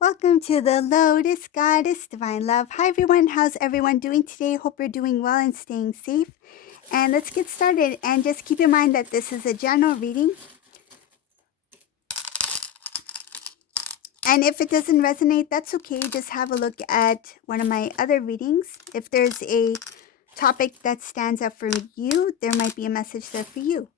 Welcome to the Lotus Goddess Divine Love. Hi everyone, how's everyone doing today? Hope you're doing well and staying safe. And let's get started. And just keep in mind that this is a general reading. And if it doesn't resonate, that's okay. Just have a look at one of my other readings. If there's a topic that stands out for you, there might be a message there for you.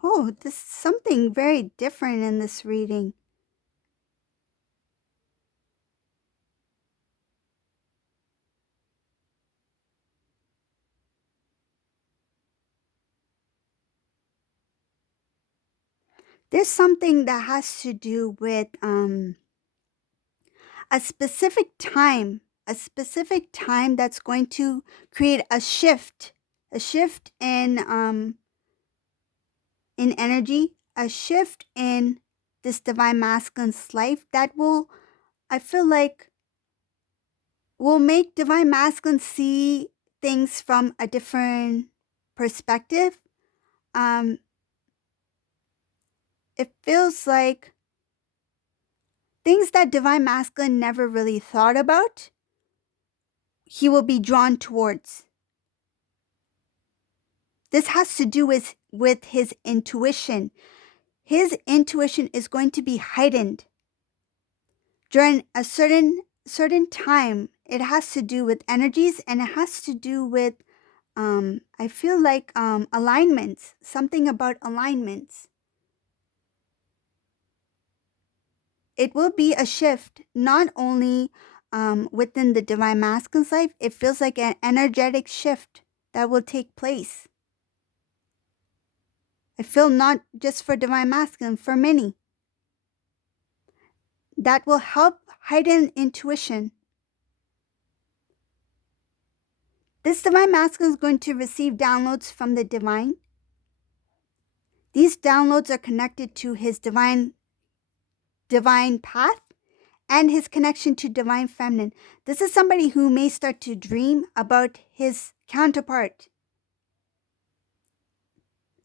Oh, this is something very different in this reading. There's something that has to do with a specific time that's going to create a shift in energy, a shift in this divine masculine's life that will, I feel like, will make divine masculine see things from a different perspective. It feels like things that divine masculine never really thought about, he will be drawn towards. This has to do with his intuition. His intuition is going to be heightened during a certain time. It has to do with energies, and it has to do with I feel like alignments, something about alignments. It will be a shift not only within the divine masculine's life. It feels like an energetic shift that will take place. I feel not just for divine masculine, for many. That will help heighten intuition. This divine masculine is going to receive downloads from the divine. These downloads are connected to his divine path and his connection to divine feminine. This is somebody who may start to dream about his counterpart.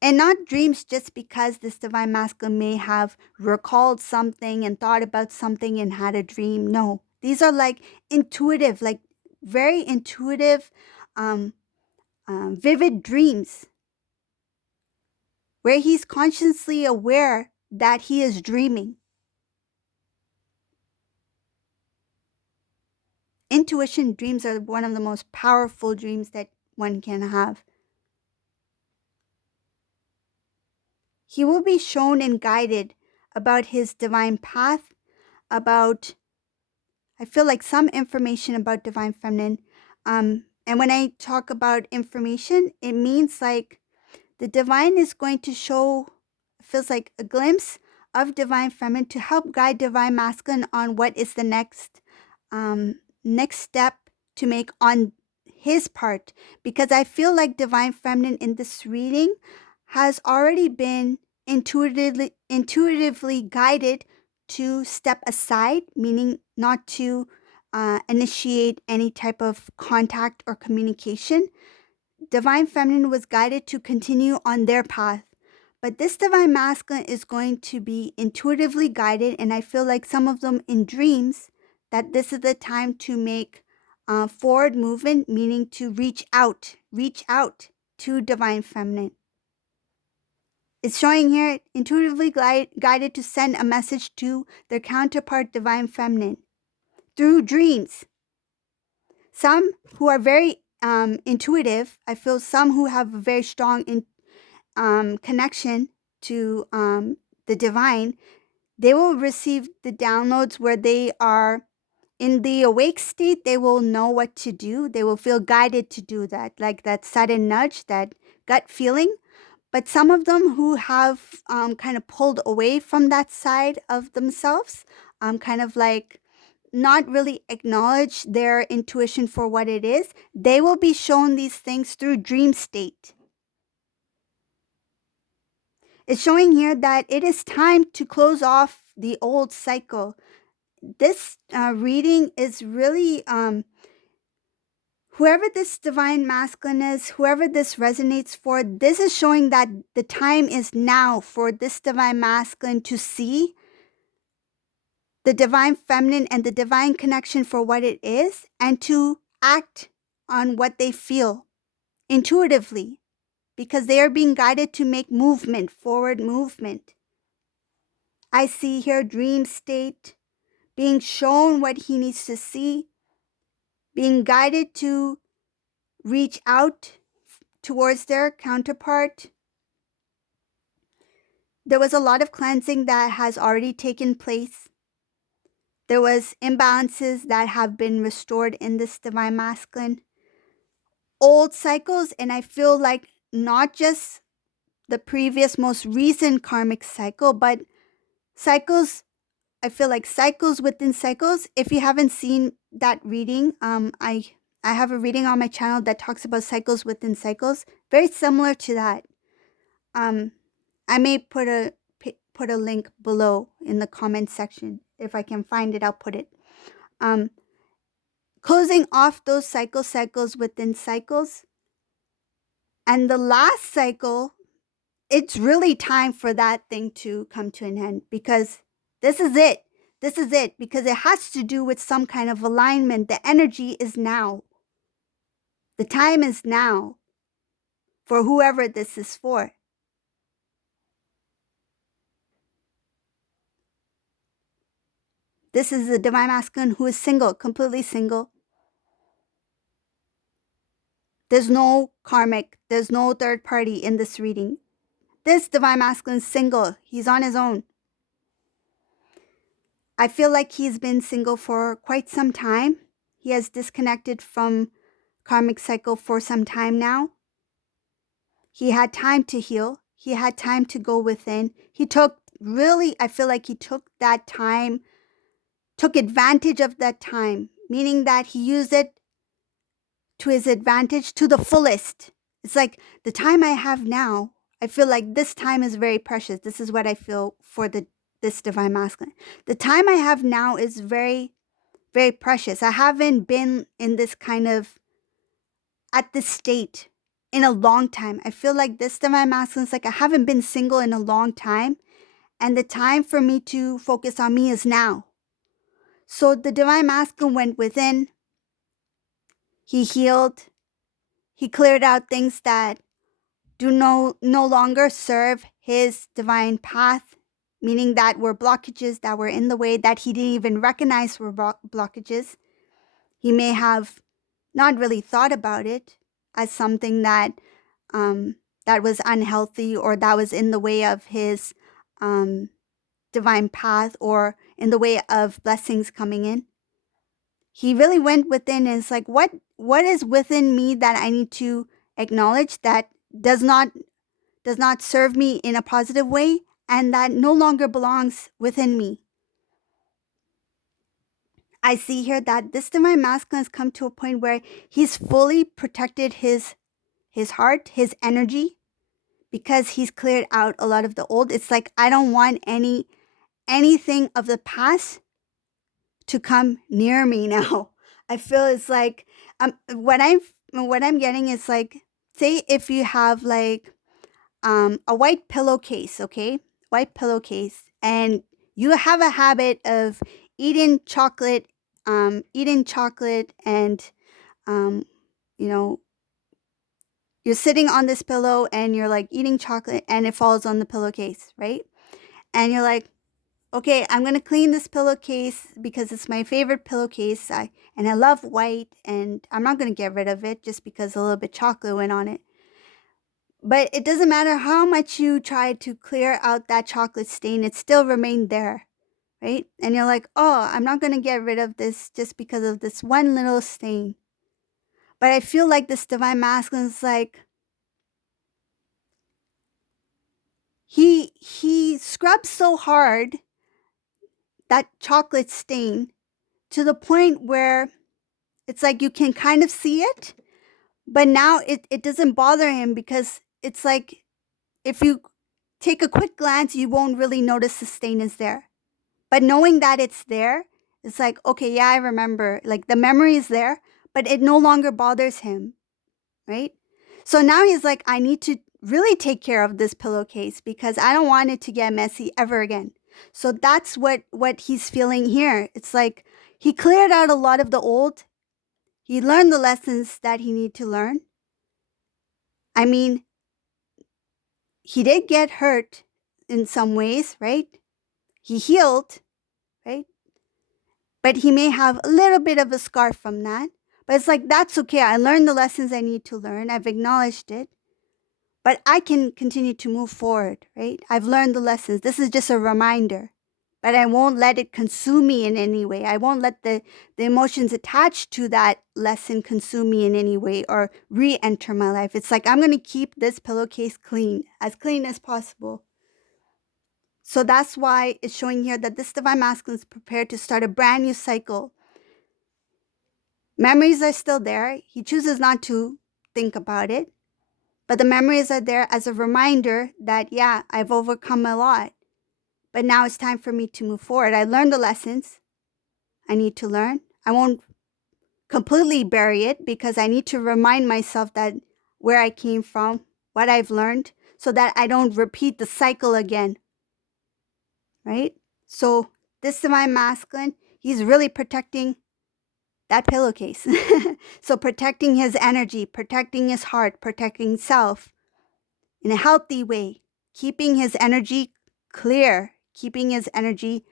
And not dreams just because this divine masculine may have recalled something and thought about something and had a dream. No, these are like intuitive, like very intuitive, vivid dreams where he's consciously aware that he is dreaming. Intuition dreams are one of the most powerful dreams that one can have. He will be shown and guided about his divine path, about, I feel like, some information about divine feminine. And when I talk about information, it means like the divine is going to show, feels like, a glimpse of divine feminine to help guide divine masculine on what is the next step to make on his part. Because I feel like divine feminine in this reading has already been intuitively guided to step aside, meaning not to initiate any type of contact or communication. Divine feminine was guided to continue on their path. But this divine masculine is going to be intuitively guided, and I feel like some of them in dreams, that this is the time to make forward movement, meaning to reach out to divine feminine. It's showing here intuitively guided to send a message to their counterpart divine feminine through dreams. Some who are very intuitive, I feel some who have a very strong connection to the divine, they will receive the downloads where they are in the awake state. They will know what to do. They will feel guided to do that, like that sudden nudge, that gut feeling. But some of them who have kind of pulled away from that side of themselves, kind of like not really acknowledge their intuition for what it is, they will be shown these things through dream state. It's showing here that it is time to close off the old cycle. This reading is really, whoever this divine masculine is, whoever this resonates for, this is showing that the time is now for this divine masculine to see the divine feminine and the divine connection for what it is, and to act on what they feel intuitively, because they are being guided to make movement, forward movement. I see here dream state, being shown what he needs to see, being guided to reach out towards their counterpart. There was a lot of cleansing that has already taken place. There was imbalances that have been restored in this divine masculine. Old cycles, and I feel like not just the previous most recent karmic cycle, but cycles, I feel like cycles within cycles. If you haven't seen that reading, I have a reading on my channel that talks about cycles within cycles, very similar to that. I may put a link below in the comment section. If I can find it, I'll put it. Closing off those cycles within cycles. And the last cycle, it's really time for that thing to come to an end, because this is it. This is it, because it has to do with some kind of alignment. The energy is now. The time is now for whoever this is for. This is the divine masculine who is single, completely single. There's no karmic, there's no third party in this reading. This divine masculine is single. He's on his own. I feel like he's been single for quite some time. He has disconnected from karmic cycle for some time now. He had time to heal. He had time to go within. I feel like he took that time, took advantage of that time, meaning that he used it to his advantage to the fullest. It's like the time I have now, I feel like this time is very precious. This is what I feel for this divine masculine. The time I have now is very, very precious. I haven't been in this kind of, at this state in a long time. I feel like this divine masculine is like I haven't been single in a long time, and the time for me to focus on me is now. So the divine masculine went within. He healed. He cleared out things that do no longer serve his divine path, meaning that were blockages that were in the way that he didn't even recognize were blockages. He may have not really thought about it as something that was unhealthy, or that was in the way of his divine path, or in the way of blessings coming in. He really went within, and it's like, what is within me that I need to acknowledge that does not serve me in a positive way, and that no longer belongs within me. I see here that this divine masculine has come to a point where he's fully protected his heart, his energy, because he's cleared out a lot of the old. It's like, I don't want anything of the past to come near me now. I feel it's like, what I'm getting is like, say if you have like a white pillowcase, okay? White pillowcase, and you have a habit of eating chocolate, and you know, you're sitting on this pillow and you're like eating chocolate and it falls on the pillowcase, right? And you're like, okay, I'm going to clean this pillowcase because it's my favorite pillowcase. And I love white, and I'm not going to get rid of it just because a little bit chocolate went on it. But it doesn't matter how much you try to clear out that chocolate stain, it still remained there, right? And you're like, oh, I'm not going to get rid of this just because of this one little stain. But I feel like this divine masculine is like, he scrubs so hard that chocolate stain to the point where it's like you can kind of see it, but now it doesn't bother him because it's like if you take a quick glance, you won't really notice the stain is there. But knowing that it's there, it's like, okay, yeah, I remember. Like the memory is there, but it no longer bothers him, right? So now he's like, I need to really take care of this pillowcase because I don't want it to get messy ever again. So that's what he's feeling here. It's like he cleared out a lot of the old. He learned the lessons that he needed to learn. I mean, he did get hurt in some ways, right? He healed, right? But he may have a little bit of a scar from that. But it's like, that's okay. I learned the lessons I need to learn. I've acknowledged it. But I can continue to move forward, right? I've learned the lessons. This is just a reminder. But I won't let it consume me in any way. I won't let the emotions attached to that lesson consume me in any way or re-enter my life. It's like I'm going to keep this pillowcase clean as possible. So that's why it's showing here that this Divine Masculine is prepared to start a brand new cycle. Memories are still there. He chooses not to think about it. But the memories are there as a reminder that, yeah, I've overcome a lot. But now it's time for me to move forward. I learned the lessons I need to learn. I won't completely bury it because I need to remind myself that where I came from, what I've learned, so that I don't repeat the cycle again. Right? So this Divine Masculine, he's really protecting that pillowcase. So protecting his energy, protecting his heart, protecting self in a healthy way, keeping his energy clear, keeping his energy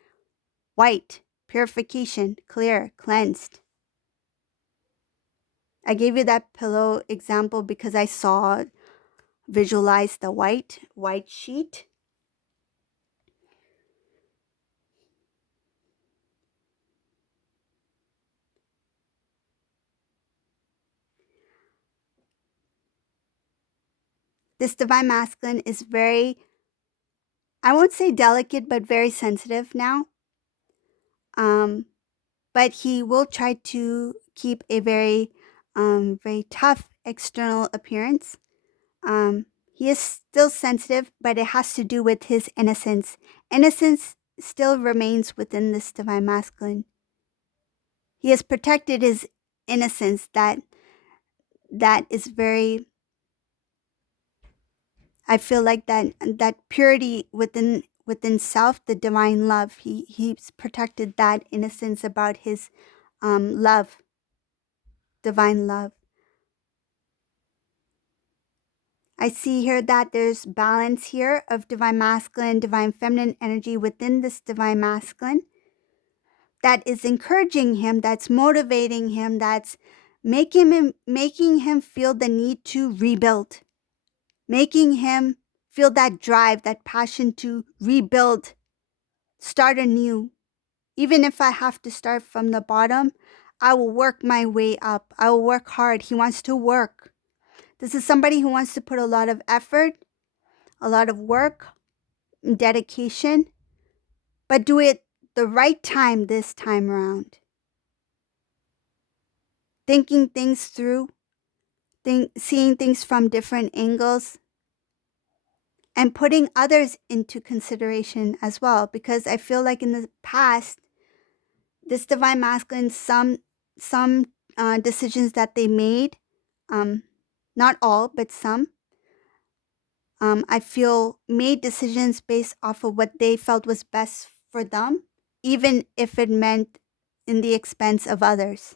white, purification, clear, cleansed. I gave you that pillow example because I visualize the white sheet. This Divine Masculine is very, I won't say delicate, but very sensitive now. But he will try to keep a very tough external appearance. He is still sensitive, but it has to do with his innocence. Innocence still remains within this Divine Masculine. He has protected his innocence that is very, I feel like that purity within self, the divine love. He's protected that innocence about his love, divine love. I see here that there's balance here of Divine Masculine, Divine Feminine energy within this Divine Masculine that is encouraging him, that's motivating him, that's making him feel the need to rebuild, making him feel that drive, that passion to rebuild, start anew. Even if I have to start from the bottom, I will work my way up. I will work hard. He wants to work. This is somebody who wants to put a lot of effort, a lot of work, dedication, but do it the right time this time around. Thinking things through, seeing things from different angles, and putting others into consideration as well. Because I feel like in the past, this Divine Masculine, some decisions that they made, not all, but some, I feel made decisions based off of what they felt was best for them, even if it meant in the expense of others,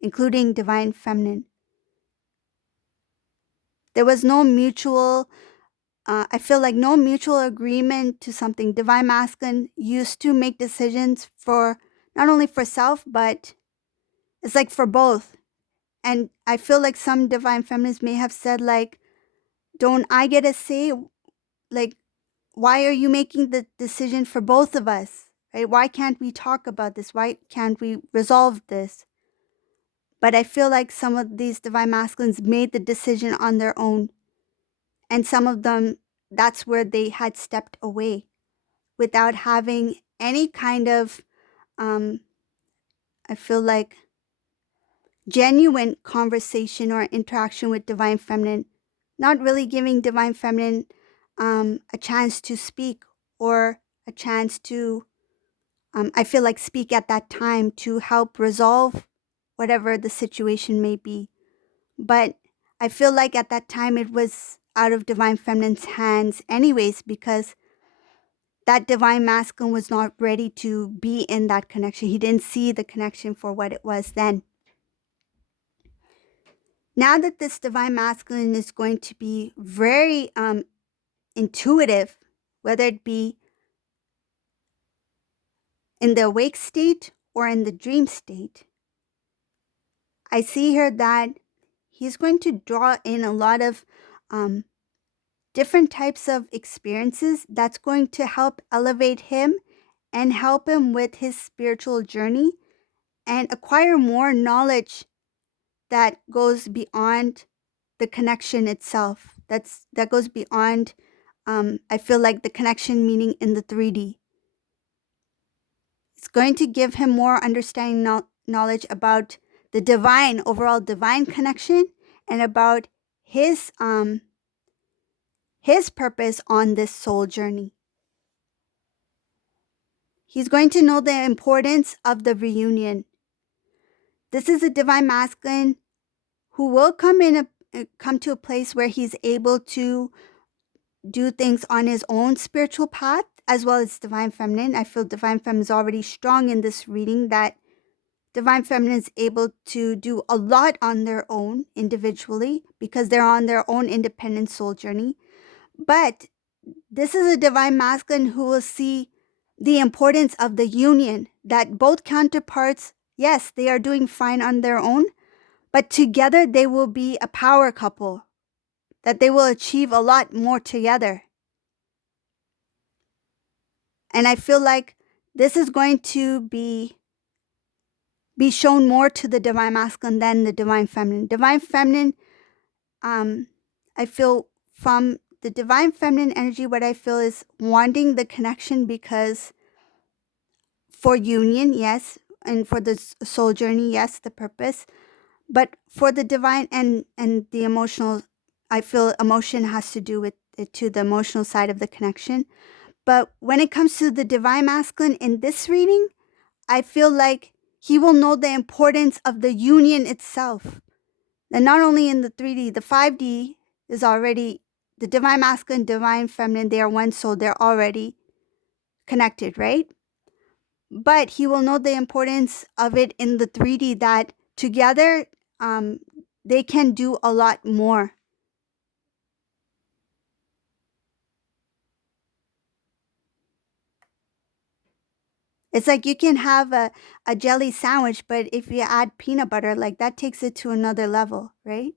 including Divine Feminine. There was no mutual, I feel like no mutual agreement to something. Divine Masculine used to make decisions for not only for self, but it's like for both. And I feel like some Divine Feminines may have said like, don't I get a say? Like, why are you making the decision for both of us? Right? Why can't we talk about this? Why can't we resolve this? But I feel like some of these Divine Masculines made the decision on their own. And some of them, that's where they had stepped away without having any kind of I feel like genuine conversation or interaction with Divine Feminine, not really giving Divine Feminine a chance to speak or a chance to, I feel like, speak at that time to help resolve whatever the situation may be. But I feel like at that time it was out of Divine Feminine's hands anyways, because that Divine Masculine was not ready to be in that connection. He didn't see the connection for what it was then. Now that this Divine Masculine is going to be very intuitive, whether it be in the awake state or in the dream state, I see here that he's going to draw in a lot of different types of experiences that's going to help elevate him and help him with his spiritual journey and acquire more knowledge that goes beyond the connection itself. That goes beyond, I feel like, the connection meaning in the 3D. It's going to give him more understanding knowledge about the divine, overall divine connection, and about his purpose on this soul journey. He's going to know the importance of the reunion. This is a Divine Masculine who will come to a place where he's able to do things on his own spiritual path, as well as Divine Feminine. I feel Divine Feminine is already strong in this reading, that Divine Feminine is able to do a lot on their own individually because they're on their own independent soul journey. But this is a Divine Masculine who will see the importance of the union, that both counterparts, yes, they are doing fine on their own, but together they will be a power couple, that they will achieve a lot more together. And I feel like this is going to be shown more to the Divine Masculine than the Divine Feminine. Divine Feminine, I feel from the Divine Feminine energy, what I feel is wanting the connection because for union, yes, and for the soul journey, yes, the purpose. But for the divine and the emotional, I feel emotion has to do with it too, the emotional side of the connection. But when it comes to the Divine Masculine in this reading, I feel like he will know the importance of the union itself. And not only in the 3D, the 5D is already the Divine Masculine, Divine Feminine, they are one soul, they're already connected, right? But he will know the importance of it in the 3D, that together they can do a lot more. It's like you can have a jelly sandwich, but if you add peanut butter, like that takes it to another level, right?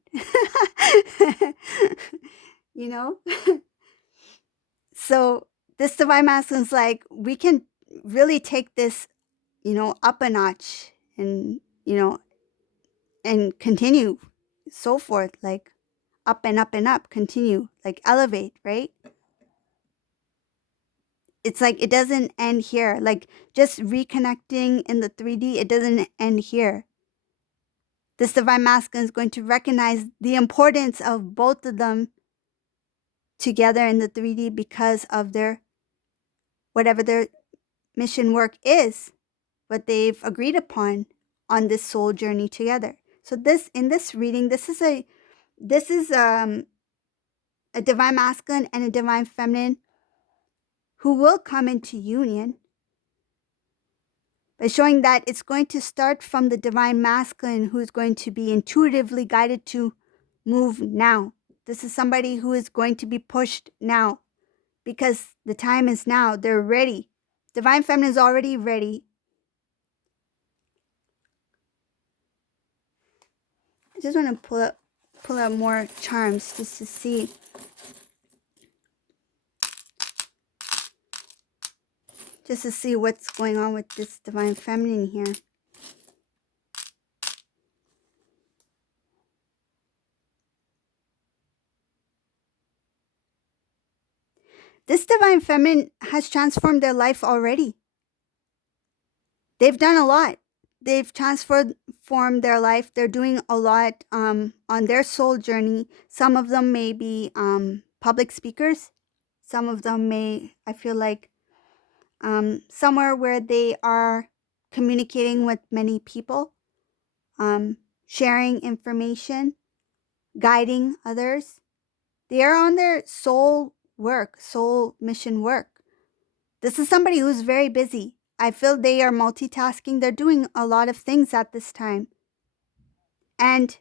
You know? So this Divine Masculine's like, we can really take this, up a notch and, and continue, so forth, like up and up and up, continue, like elevate, right? It's like it doesn't end here. Like just reconnecting in the 3D, it doesn't end here. This Divine Masculine is going to recognize the importance of both of them together in the 3D because of their, whatever their mission work is, what they've agreed upon on this soul journey together. So in this reading, this is a Divine Masculine and a Divine Feminine who will come into union, by showing that it's going to start from the Divine Masculine who is going to be intuitively guided to move now. This is somebody who is going to be pushed now because the time is now. They're ready. Divine Feminine is already ready. I just want to pull out more charms just to see. Just to see what's going on with this Divine Feminine here. This Divine Feminine has transformed their life already. They've done a lot. they've transformed their life. They're doing a lot on their soul journey. Some of them may be public speakers. Some of them may, I feel like, somewhere where they are communicating with many people, sharing information, guiding others. They are on their soul work, soul mission work. This is somebody who's very busy. I feel they are multitasking. They're doing a lot of things at this time. And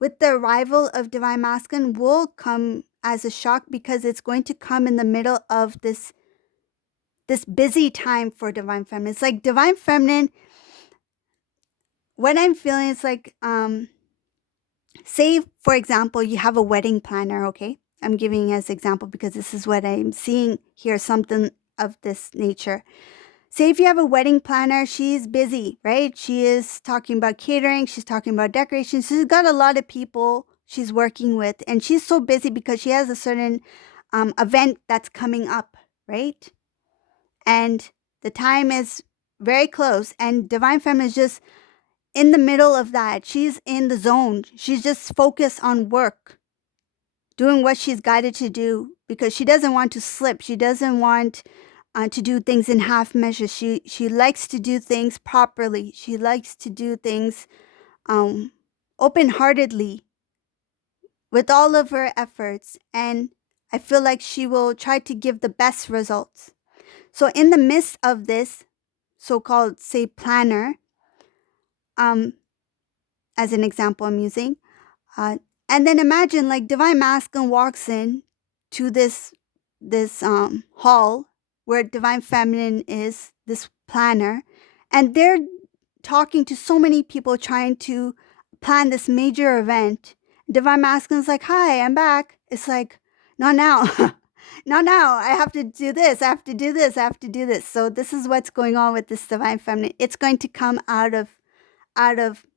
with the arrival of Divine Masculine will come as a shock because it's going to come in the middle of this busy time for Divine Feminine. It's like Divine Feminine, what I'm feeling is like, say, for example, you have a wedding planner, okay? I'm giving as example because this is what I'm seeing here, something of this nature. Say if you have a wedding planner, she's busy, right? She is talking about catering. She's talking about decorations. She's got a lot of people she's working with. And she's so busy because she has a certain event that's coming up, right? And the time is very close. And Divine Feminine is just in the middle of that. She's in the zone. She's just focused on work, doing what she's guided to do because she doesn't want to slip. She doesn't want to do things in half measures. She likes to do things properly. She likes to do things open-heartedly with all of her efforts. And I feel like she will try to give the best results. So in the midst of this so-called, say, planner, as an example I'm using, and then imagine like Divine Masculine walks in to this hall where Divine Feminine is, this planner, and they're talking to so many people trying to plan this major event. Divine Masculine's like, hi, I'm back. It's like, not now. Not now. I have to do this. I have to do this. I have to do this. So this is what's going on with this Divine Feminine. It's going to come out of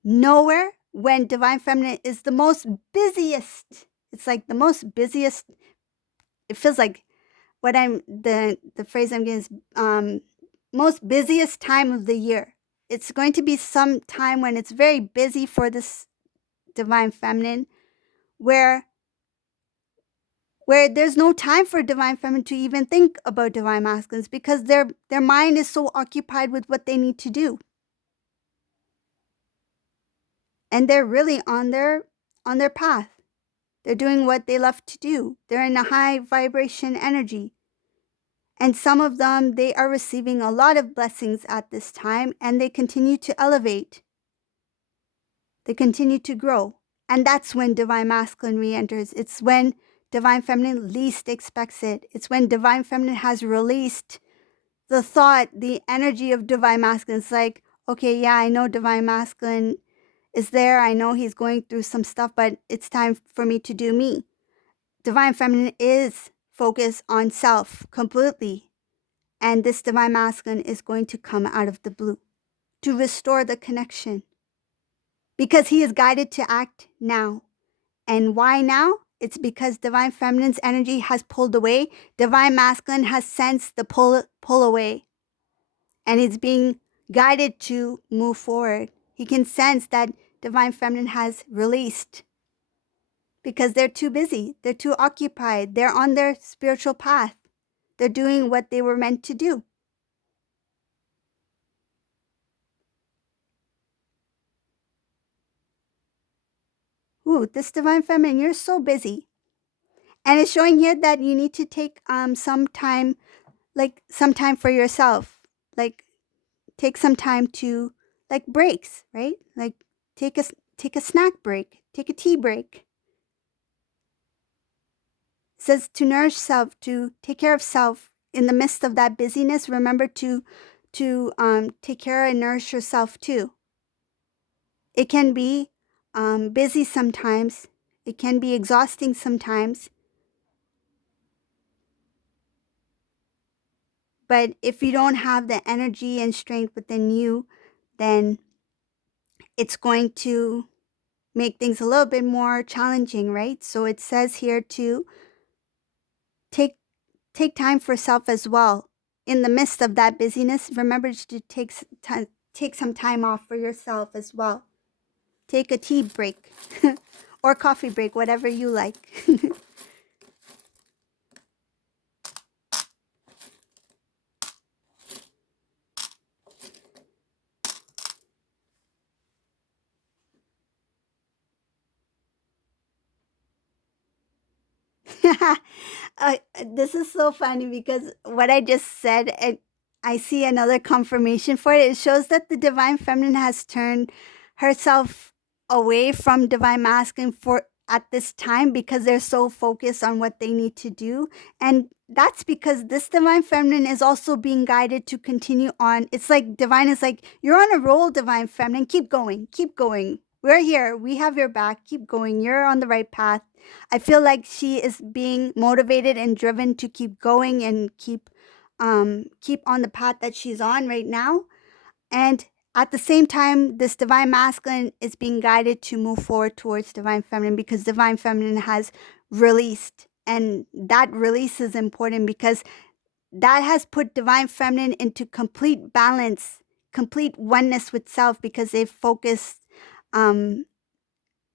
nowhere when Divine Feminine is the most busiest. It's like the most busiest. It feels like what the phrase I'm getting is most busiest time of the year. It's going to be some time when it's very busy for this Divine Feminine, where there's no time for Divine Feminine to even think about Divine Masculines because their mind is so occupied with what they need to do. And they're really on their path. They're doing what they love to do. They're in a high vibration energy. And some of them, they are receiving a lot of blessings at this time, and they continue to elevate. They continue to grow. And that's when Divine Masculine re-enters. It's when Divine Feminine least expects it. It's when Divine Feminine has released the thought, the energy of Divine Masculine. It's like, okay, yeah, I know Divine Masculine is there. I know he's going through some stuff, but it's time for me to do me. Divine Feminine is focused on self completely. And this Divine Masculine is going to come out of the blue to restore the connection because he is guided to act now. And why now? It's because Divine Feminine's energy has pulled away. Divine Masculine has sensed the pull away. And it's being guided to move forward. He can sense that Divine Feminine has released because they're too busy. They're too occupied. They're on their spiritual path. They're doing what they were meant to do. Ooh, this Divine Feminine, you're so busy. And it's showing here that you need to take some time for yourself. Like take some time to like breaks, right? Like take a snack break, take a tea break. It says to nourish self, to take care of self in the midst of that busyness. Remember to take care and nourish yourself too. It can be busy sometimes. It can be exhausting sometimes. But if you don't have the energy and strength within you, then it's going to make things a little bit more challenging, right? So it says here to take time for self as well. In the midst of that busyness, remember to take take some time off for yourself as well. Take a tea break or coffee break, whatever you like. This is so funny because what I just said, I see another confirmation for it. It shows that the divine feminine has turned herself away from divine masculine for at this time because they're so focused on what they need to do. And that's because this divine feminine is also being guided to continue on. It's like divine is like, you're on a roll, divine feminine. Keep going, keep going. We're here. We have your back. Keep going. You're on the right path. I feel like she is being motivated and driven to keep going and keep on the path that she's on right now. And at the same time, this divine masculine is being guided to move forward towards divine feminine because divine feminine has released. And that release is important because that has put divine feminine into complete balance, complete oneness with self because um,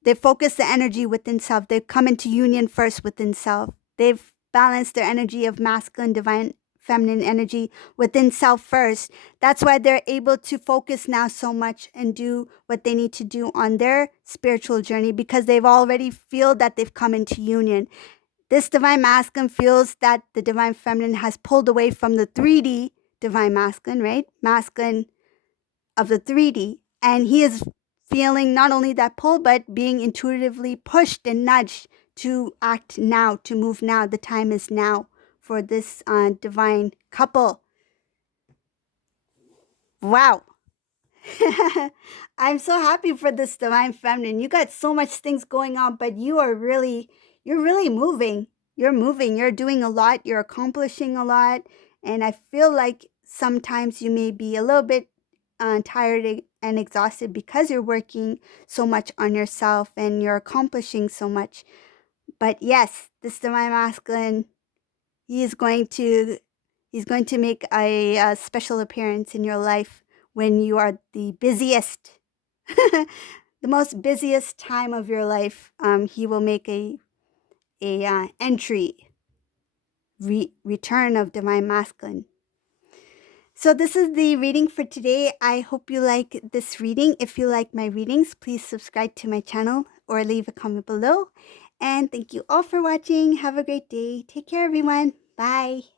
they've focused the energy within self. They've come into union first within self. They've balanced their energy of masculine, divine, feminine energy within self first. That's why they're able to focus now so much and do what they need to do on their spiritual journey because they've already feel that they've come into union. This divine masculine feels that the divine feminine has pulled away from the 3D divine masculine, right? Masculine of the 3D. And he is feeling not only that pull, but being intuitively pushed and nudged to act now, to move now. The time is now for this divine couple. Wow. I'm so happy for this divine feminine. You got so much things going on, but you're really moving. You're moving. You're doing a lot. You're accomplishing a lot. And I feel like sometimes you may be a little bit tired and exhausted because you're working so much on yourself and you're accomplishing so much. But yes, this divine masculine, he's going to make a special appearance in your life when you are the busiest, the most busiest time of your life. He will make a entry, return of divine masculine. So this is the reading for today. I hope you like this reading. If you like my readings, please subscribe to my channel or leave a comment below. And thank you all for watching. Have a great day. Take care, everyone. Bye.